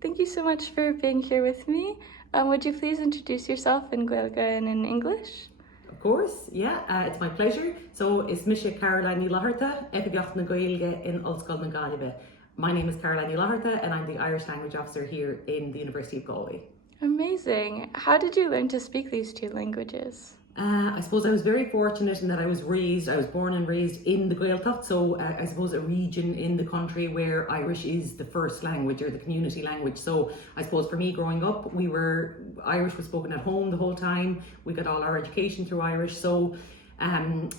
Thank you so much for being here with me. Would you please introduce yourself in Gaeilge and in English? Of course, yeah, it's my pleasure. So, is Misha Fhlatharta, Epigacht na Gaeilge in Ulster na Gaeilge. My name is Fhlatharta and I'm the Irish language officer here in the University of Galway. Amazing. How did you learn to speak these two languages? I suppose I was very fortunate in that I was born and raised in the Gaeltacht, so I suppose a region in the country where Irish is the first language or the community language. So I suppose for me growing up, Irish was spoken at home the whole time. We got all our education through Irish, so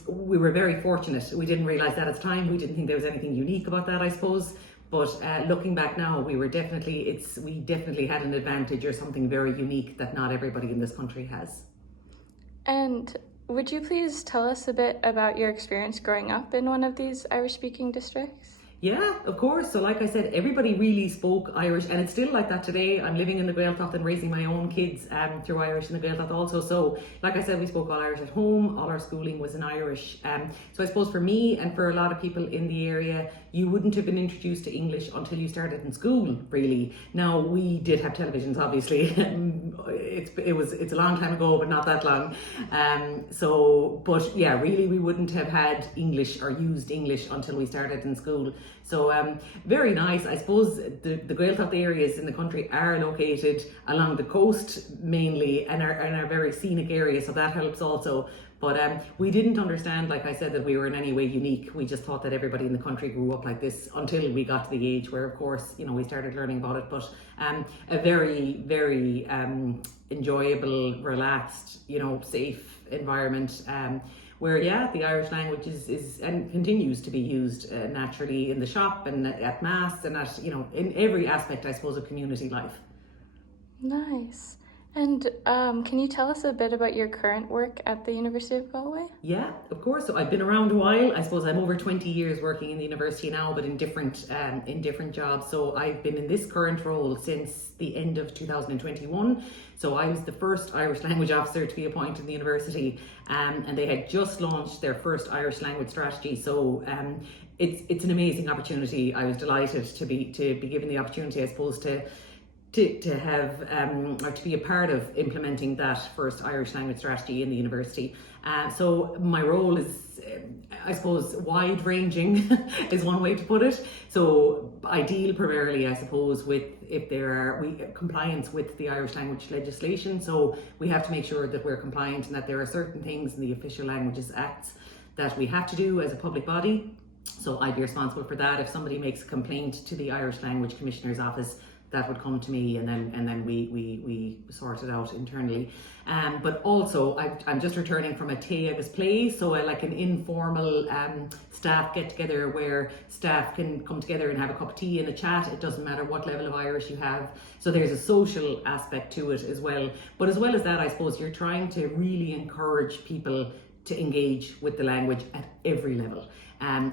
we were very fortunate. We didn't realise that at the time. We didn't think there was anything unique about that, I suppose. But looking back now, we definitely had an advantage or something very unique that not everybody in this country has. And would you please tell us a bit about your experience growing up in one of these Irish-speaking districts? Yeah, of course. So like I said, everybody really spoke Irish, and it's still like that today. I'm living in the Gaeltacht and raising my own kids through Irish in the Gaeltacht also. So like I said, we spoke all Irish at home. All our schooling was in Irish. So I suppose for me and for a lot of people in the area, you wouldn't have been introduced to English until you started in school, really. Now, we did have televisions, obviously. It's a long time ago, but not that long. But yeah, really, we wouldn't have had English or used English until we started in school. So very nice. I suppose the Gaeltacht areas in the country are located along the coast mainly and are very scenic areas, so that helps also. But we didn't understand, like I said, that we were in any way unique. We just thought that everybody in the country grew up like this until we got to the age where, of course, we started learning about it. But a very, very enjoyable, relaxed, safe environment. Where the Irish language is and continues to be used naturally in the shop and at mass and in every aspect, I suppose, of community life. Nice. And can you tell us a bit about your current work at the University of Galway? Yeah, of course. So I've been around a while. I suppose I'm over 20 years working in the university now, but in different jobs. So I've been in this current role since the end of 2021. So I was the first Irish language officer to be appointed in the university, and they had just launched their first Irish language strategy. So it's an amazing opportunity. I was delighted to be given the opportunity, I suppose, to have or to be a part of implementing that first Irish language strategy in the university. So my role is, I suppose, wide-ranging is one way to put it. So I deal primarily, I suppose, with compliance with the Irish language legislation. So we have to make sure that we're compliant and that there are certain things in the Official Languages Acts that we have to do as a public body. So I'd be responsible for that. If somebody makes a complaint to the Irish Language Commissioner's Office, that would come to me, and then we sort it out internally. But also, I'm just returning from a Té agus play, so like an informal staff get together where staff can come together and have a cup of tea and a chat. It doesn't matter what level of Irish you have. So there's a social aspect to it as well. But as well as that, I suppose you're trying to really encourage people to engage with the language at every level.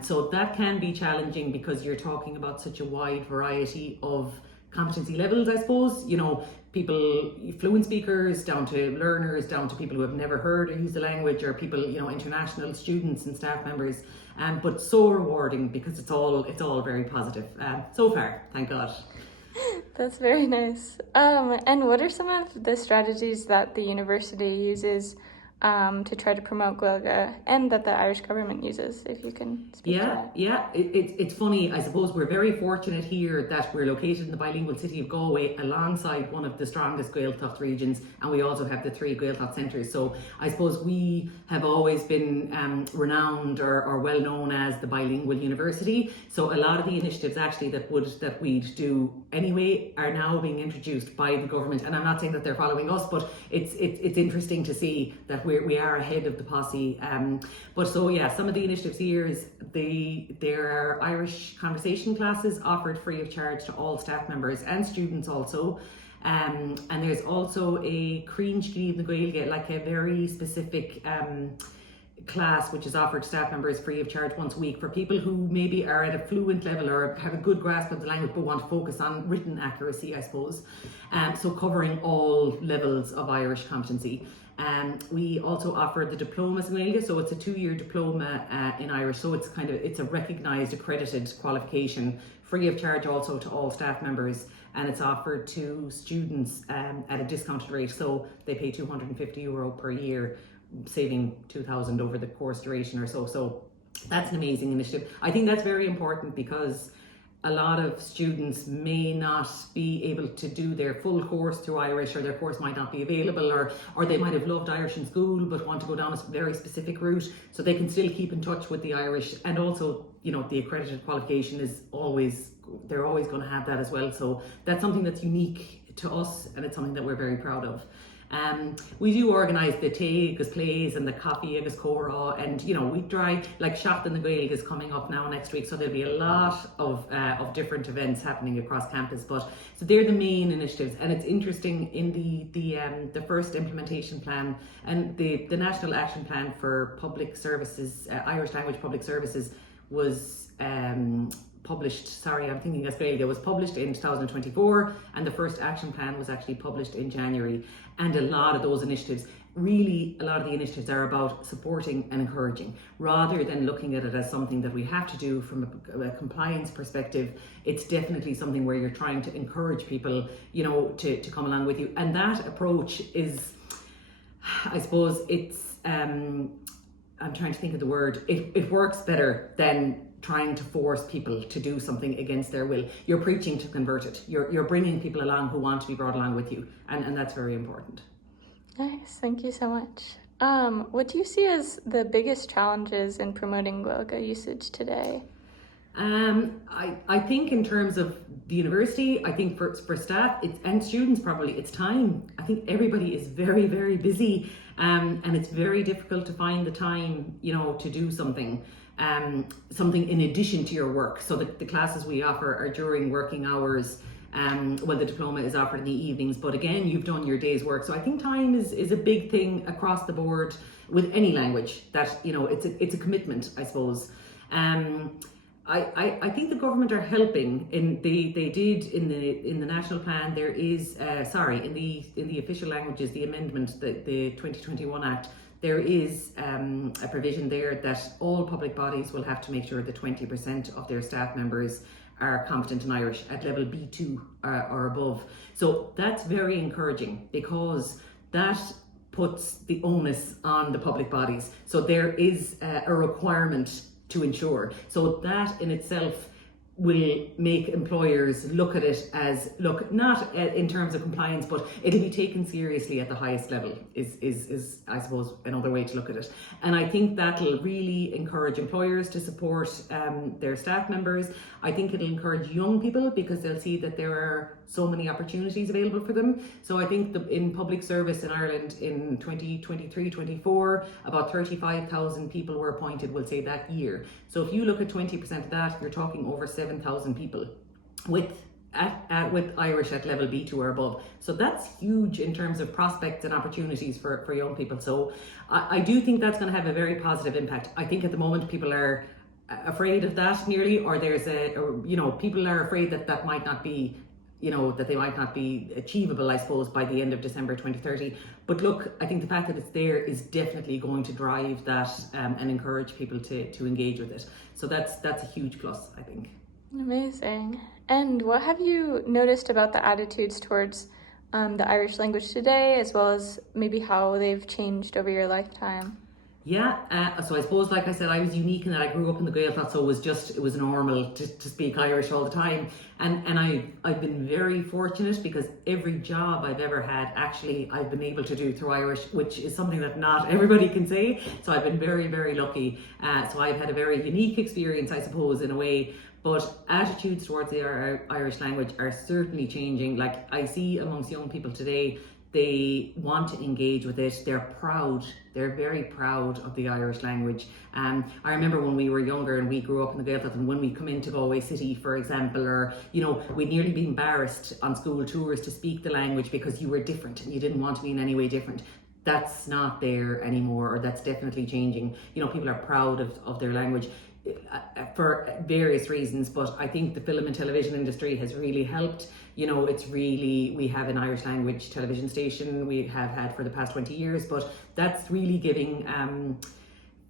So that can be challenging because you're talking about such a wide variety of competency levels, I suppose, people, fluent speakers, down to learners, down to people who have never heard or used the language, or people, international students and staff members, but so rewarding because it's all very positive so far, thank God. That's very nice. And what are some of the strategies that the university uses to try to promote Gaeilge and that the Irish government uses, if you can speak to that? Yeah, it's funny. I suppose we're very fortunate here that we're located in the bilingual city of Galway alongside one of the strongest Gaeltacht regions, and we also have the 3 Gaeltacht centres. So I suppose we have always been renowned or well known as the bilingual university. So a lot of the initiatives actually that we'd do anyway are now being introduced by the government, and I'm not saying that they're following us, but it's interesting to see that we are ahead of the posse. But so yeah, some of the initiatives here is there are Irish conversation classes offered free of charge to all staff members and students also. And there's also a Cringe na Gaeilge, like a very specific class which is offered to staff members free of charge once a week for people who maybe are at a fluent level or have a good grasp of the language but want to focus on written accuracy, I suppose. So covering all levels of Irish competency. We also offer the diplomas in Gaeilge, so it's a 2-year diploma in Irish, so it's a recognised, accredited qualification, free of charge also to all staff members. and it's offered to students at a discounted rate. So they pay €250 per year, saving 2,000 over the course duration or so. So that's an amazing initiative. I think that's very important because a lot of students may not be able to do their full course through Irish, or their course might not be available, or they might have loved Irish in school but want to go down a very specific route, so they can still keep in touch with the Irish. And also, you know, the accredited qualification is always, they're always going to have that as well. So that's something that's unique to us, and it's something that we're very proud of. We do organise the tea agus plays and the coffee agus cora, and you know, we try, like Fhlatharta and the Gaeilge is coming up now next week, so there'll be a lot of different events happening across campus. But so they're the main initiatives, and it's interesting in the first implementation plan and the National Action Plan for Public Services, Irish Language Public Services was published, sorry, I'm thinking Australia, was published in 2024, and the first action plan was actually published in January. And a lot of those initiatives, really a lot of the initiatives are about supporting and encouraging, rather than looking at it as something that we have to do from a compliance perspective. It's definitely something where you're trying to encourage people, you know, to come along with you. And that approach is, I suppose it's, I'm trying to think of the word, it works better than trying to force people to do something against their will. You're preaching to convert it. You're bringing people along who want to be brought along with you, and that's very important. Nice, thank you so much. What do you see as the biggest challenges in promoting Gaeilge usage today? I think in terms of the university, I think for staff and students probably, it's time. I think everybody is very, very busy, and it's very difficult to find the time, you know, to do something in addition to your work. So the classes we offer are during working hours. Well, the diploma is offered in the evenings, but again, you've done your day's work. So I think time is a big thing across the board with any language, that, you know, it's a commitment, I suppose. I think the government are helping. They did in the national plan. There is in the official languages, the amendment, the 2021 Act. There is a provision there that all public bodies will have to make sure that 20% of their staff members are competent in Irish at level B2 or above. So that's very encouraging, because that puts the onus on the public bodies. So there is a requirement to ensure. So that in itself will make employers look at it as, look, not in terms of compliance, but it'll be taken seriously at the highest level is I suppose another way to look at it. And I think that'll really encourage employers to support their staff members. I think it'll encourage young people, because they'll see that there are so many opportunities available for them. So I think in public service in Ireland in 2023-24, about 35,000 people were appointed, we'll say, that year. So if you look at 20% of that, you're talking over 7,000 people with Irish at level B2 or above. So that's huge in terms of prospects and opportunities for young people. So I do think that's going to have a very positive impact. I think at the moment people are afraid of that nearly, or there's people are afraid that might not be, that they might not be achievable, I suppose, by the end of December 2030. But look, I think the fact that it's there is definitely going to drive that and encourage people to engage with it. So that's a huge plus, I think. Amazing. And what have you noticed about the attitudes towards the Irish language today, as well as maybe how they've changed over your lifetime? Yeah, so I suppose, like I said, I was unique in that I grew up in the Gaeilge, so it was normal to speak Irish all the time. And I've been very fortunate, because every job I've ever had, actually, I've been able to do through Irish, which is something that not everybody can say. So I've been very, very lucky. So I've had a very unique experience, I suppose, in a way. But attitudes towards the Irish language are certainly changing. Like, I see amongst young people today, they want to engage with it. They're proud. They're very proud of the Irish language. I remember when we were younger and we grew up in the Gaeilge, and when we come into Galway City, for example, or, we'd nearly be embarrassed on school tours to speak the language because you were different and you didn't want to be in any way different. That's not there anymore, or that's definitely changing. People are proud of their language for various reasons, but I think the film and television industry has really helped. We have an Irish language television station we have had for the past 20 years, but that's really giving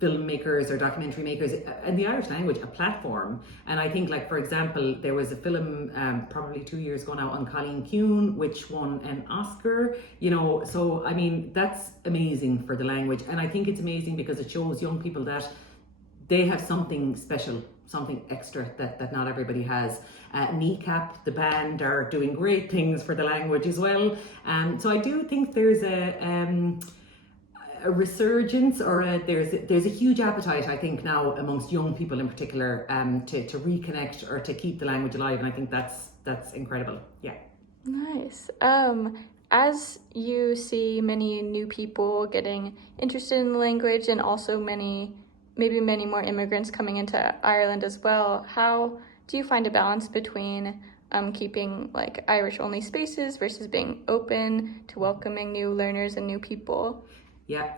filmmakers or documentary makers, and the Irish language a platform. And I think, like, for example, there was a film probably 2 years ago now on Colleen Kuhn, which won an Oscar, you know. So I mean, that's amazing for the language, and I think it's amazing because it shows young people that they have something special, something extra that not everybody has. Kneecap, the band, are doing great things for the language as well. So I do think there's a resurgence, or there's a huge appetite, I think, now amongst young people in particular, to reconnect or to keep the language alive, and I think that's incredible. Yeah. Nice. As you see many new people getting interested in the language, and also maybe many more immigrants coming into Ireland as well, how do you find a balance between keeping like Irish only spaces versus being open to welcoming new learners and new people? Yeah,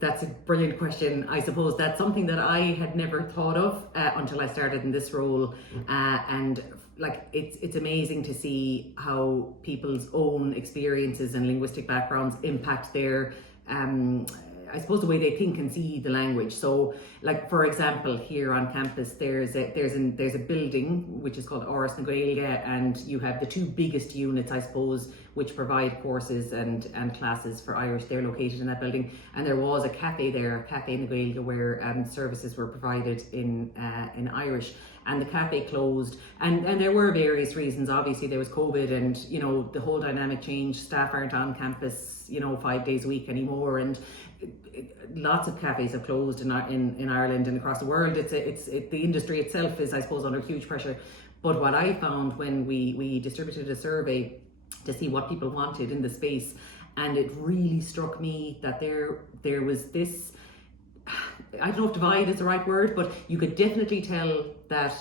that's a brilliant question. I suppose that's something that I had never thought of until I started in this role. And like, it's amazing to see how people's own experiences and linguistic backgrounds impact their I suppose the way they think and see the language. So, like, for example, here on campus, there's a building which is called Áras na Gaeilge, and you have the two biggest units, I suppose, which provide courses and classes for Irish. They're located in that building, and there was a cafe there, Cafe na Gaeilge, where services were provided in Irish. And the cafe closed, and there were various reasons. Obviously, there was COVID, and you know, the whole dynamic changed. Staff aren't on campus, you know, 5 days a week anymore, and lots of cafes have closed in Ireland and across the world. The industry itself is, I suppose, under huge pressure. But what I found when we distributed a survey to see what people wanted in the space, and it really struck me that there was this, I don't know if divide is the right word, but you could definitely tell that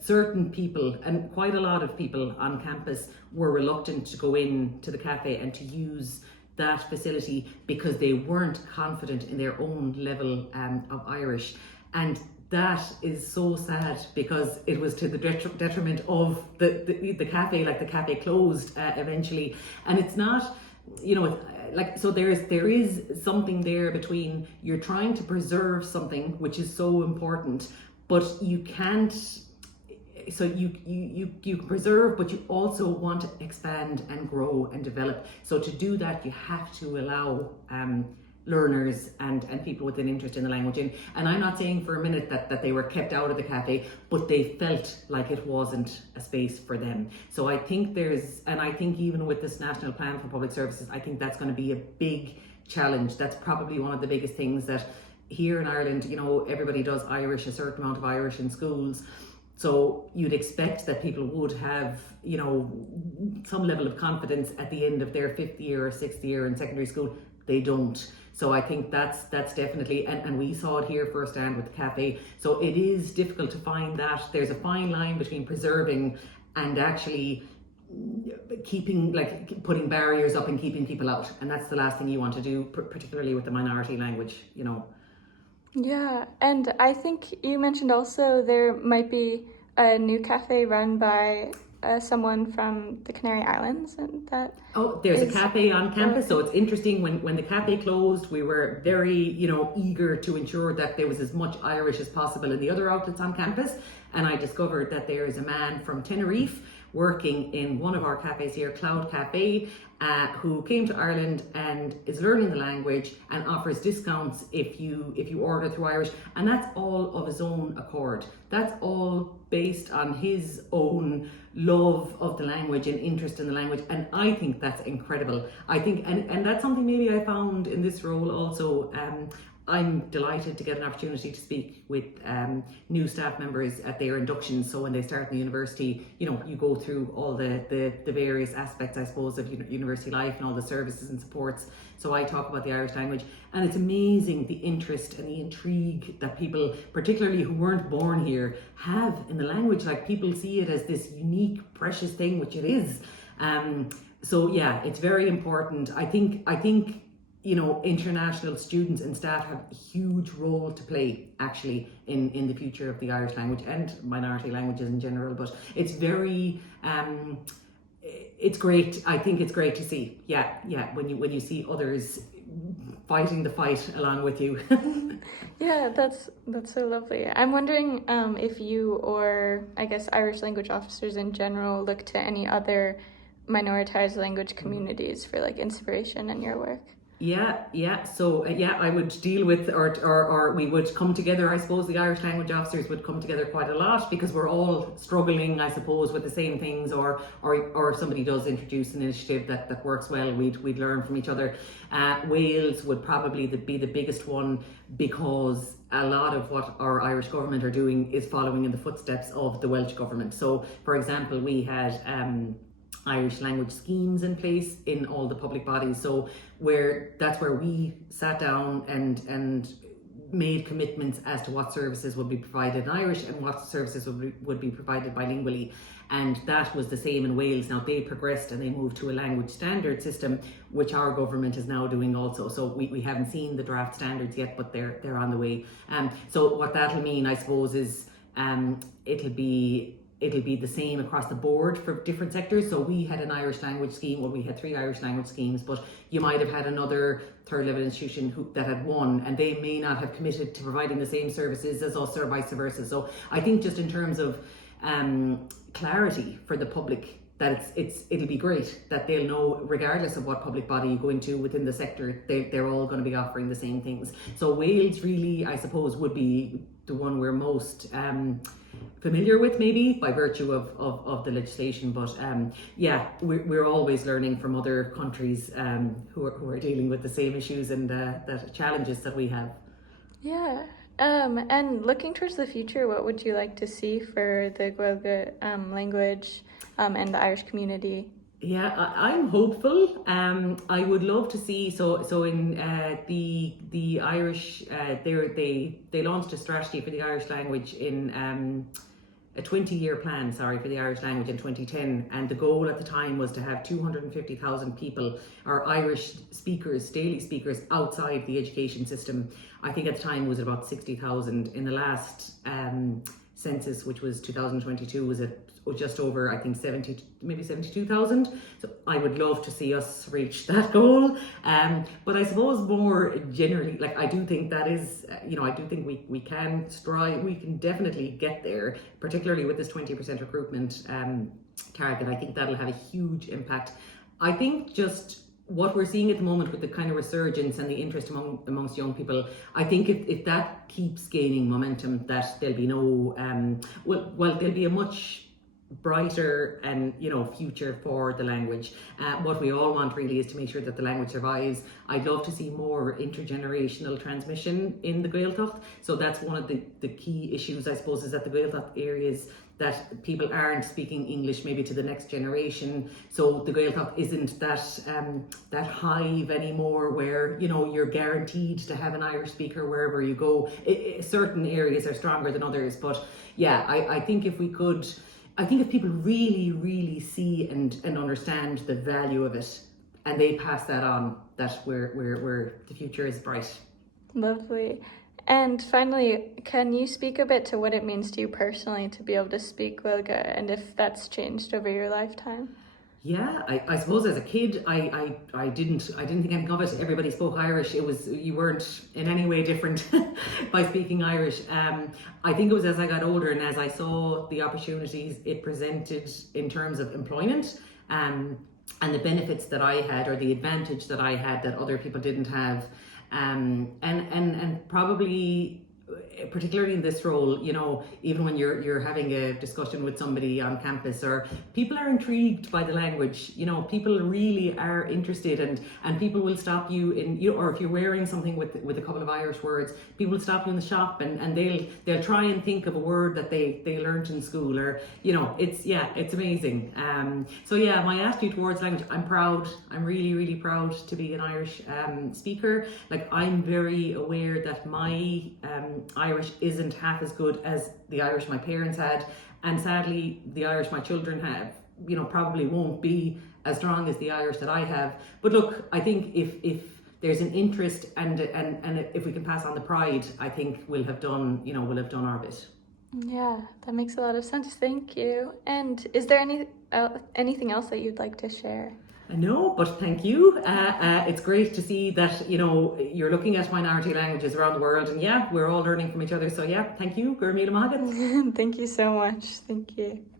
certain people, and quite a lot of people on campus, were reluctant to go in to the cafe and to use that facility because they weren't confident in their own level of Irish. And that is so sad, because it was to the detriment of the cafe. Like, the cafe closed eventually, and it's not, you know, like, so there is something there between, you're trying to preserve something which is so important, but you can't, so you can preserve, but you also want to expand and grow and develop. So to do that, you have to allow learners and people with an interest in the language in. And I'm not saying for a minute that they were kept out of the cafe, but they felt like it wasn't a space for them. So I think I think even with this National Plan for Public Services, I think that's going to be a big challenge. That's probably one of the biggest things that here in Ireland, you know, everybody does Irish, a certain amount of Irish in schools. So you'd expect that people would have, you know, some level of confidence at the end of their 5th year or 6th year in secondary school. They don't. So I think that's definitely, and we saw it here firsthand with the cafe. So it is difficult to find that. There's a fine line between preserving and actually keeping, like, putting barriers up and keeping people out. And that's the last thing you want to do, particularly with the minority language, you know. Yeah, and I think you mentioned also there might be a new cafe run by someone from the Canary Islands, and that. Oh, there's a cafe on campus, so it's interesting. When the cafe closed, we were very, you know, eager to ensure that there was as much Irish as possible in the other outlets on campus, and I discovered that there is a man from Tenerife working in one of our cafes here, Cloud Cafe, who came to Ireland and is learning the language and offers discounts if you order through Irish, and that's all of his own accord. That's all based on his own love of the language and interest in the language, and I think that's incredible. I think, and that's something maybe I found in this role also. I'm delighted to get an opportunity to speak with new staff members at their inductions. So when they start in the university, you know, you go through all the various aspects, I suppose, of university life and all the services and supports. So I talk about the Irish language, and it's amazing the interest and the intrigue that people, particularly who weren't born here, have in the language. Like, people see it as this unique, precious thing, which it is. So yeah, it's very important. I think you know, international students and staff have a huge role to play, actually, in the future of the Irish language and minority languages in general. But it's very, it's great. I think it's great to see. Yeah, when you see others fighting the fight along with you. Yeah, that's so lovely. I'm wondering if you, or I guess Irish language officers in general, look to any other minoritized language communities for like inspiration in your work. Yeah. So I would deal with, or we would come together. I suppose the Irish language officers would come together quite a lot because we're all struggling, I suppose, with the same things. Or somebody does introduce an initiative that works well. We'd learn from each other. Wales would probably be the biggest one because a lot of what our Irish government are doing is following in the footsteps of the Welsh government. So, for example, we had Irish language schemes in place in all the public bodies. So that's where we sat down and made commitments as to what services would be provided in Irish and what services would be provided bilingually. And that was the same in Wales. Now they progressed and they moved to a language standard system, which our government is now doing also. So we haven't seen the draft standards yet, but they're on the way. So what that'll mean, I suppose, is it'll be the same across the board for different sectors. So we had an Irish language scheme, well, we had 3 Irish language schemes, but you might have had another third level institution that had one, and they may not have committed to providing the same services as us or vice versa. So I think just in terms of clarity for the public, that it'll be great that they'll know, regardless of what public body you go into within the sector, they're all going to be offering the same things. So Wales really, I suppose, would be the one we're most familiar with, maybe by virtue of the legislation. But we're always learning from other countries who are dealing with the same issues and the challenges that we have. Yeah. And looking towards the future, what would you like to see for the Gaeilge language and the Irish community? Yeah, I'm hopeful. I would love to see. So in the Irish, they launched a strategy for the Irish language in a 20-year plan, for the Irish language in 2010, and the goal at the time was to have 250,000 people, or Irish speakers, daily speakers, outside the education system. I think at the time it was about 60,000. In the last census, which was 2022, was just over, I think, 72,000. So I would love to see us reach that goal. But I suppose more generally, like, I do think that is, I do think we can strive, we can definitely get there, particularly with this 20% recruitment target. I think that'll have a huge impact. I think just what we're seeing at the moment with the kind of resurgence and the interest amongst young people, I think if that keeps gaining momentum, that there'll be no, there'll be a much brighter and future for the language. What we all want really is to make sure that the language survives. I'd love to see more intergenerational transmission in the Gaeltacht. So that's one of the key issues, I suppose, is that the Gaeltacht areas that people aren't speaking English maybe to the next generation. So the Gaeltacht isn't that hive anymore where you're guaranteed to have an Irish speaker wherever you go. Certain areas are stronger than others, but yeah, I think if people really, really see and understand the value of it, and they pass that on, that where the future is bright. Lovely. And finally, can you speak a bit to what it means to you personally to be able to speak Gaeilge, and if that's changed over your lifetime? Yeah, I suppose as a kid, I didn't think anything of it. Everybody spoke Irish. You weren't in any way different by speaking Irish. I think it was as I got older and as I saw the opportunities it presented in terms of employment, and the benefits that I had, or the advantage that I had that other people didn't have, and probably particularly in this role, even when you're having a discussion with somebody on campus, or people are intrigued by the language, people really are interested, and people will stop you or if you're wearing something with a couple of Irish words, people will stop you in the shop and they'll try and think of a word that they learned in school, or it's amazing. So yeah, my attitude towards language, I'm proud. I'm really, really proud to be an Irish speaker. Like, I'm very aware that my Irish isn't half as good as the Irish my parents had, and sadly the Irish my children have, probably won't be as strong as the Irish that I have. But look, I think if there's an interest and if we can pass on the pride, I think we'll have done our bit. Yeah, that makes a lot of sense. Thank you. And is there anything else that you'd like to share? No, but thank you. It's great to see that, you know, you're looking at minority languages around the world, and yeah, we're all learning from each other. So yeah, thank you. Gurmila Magan. Thank you so much. Thank you.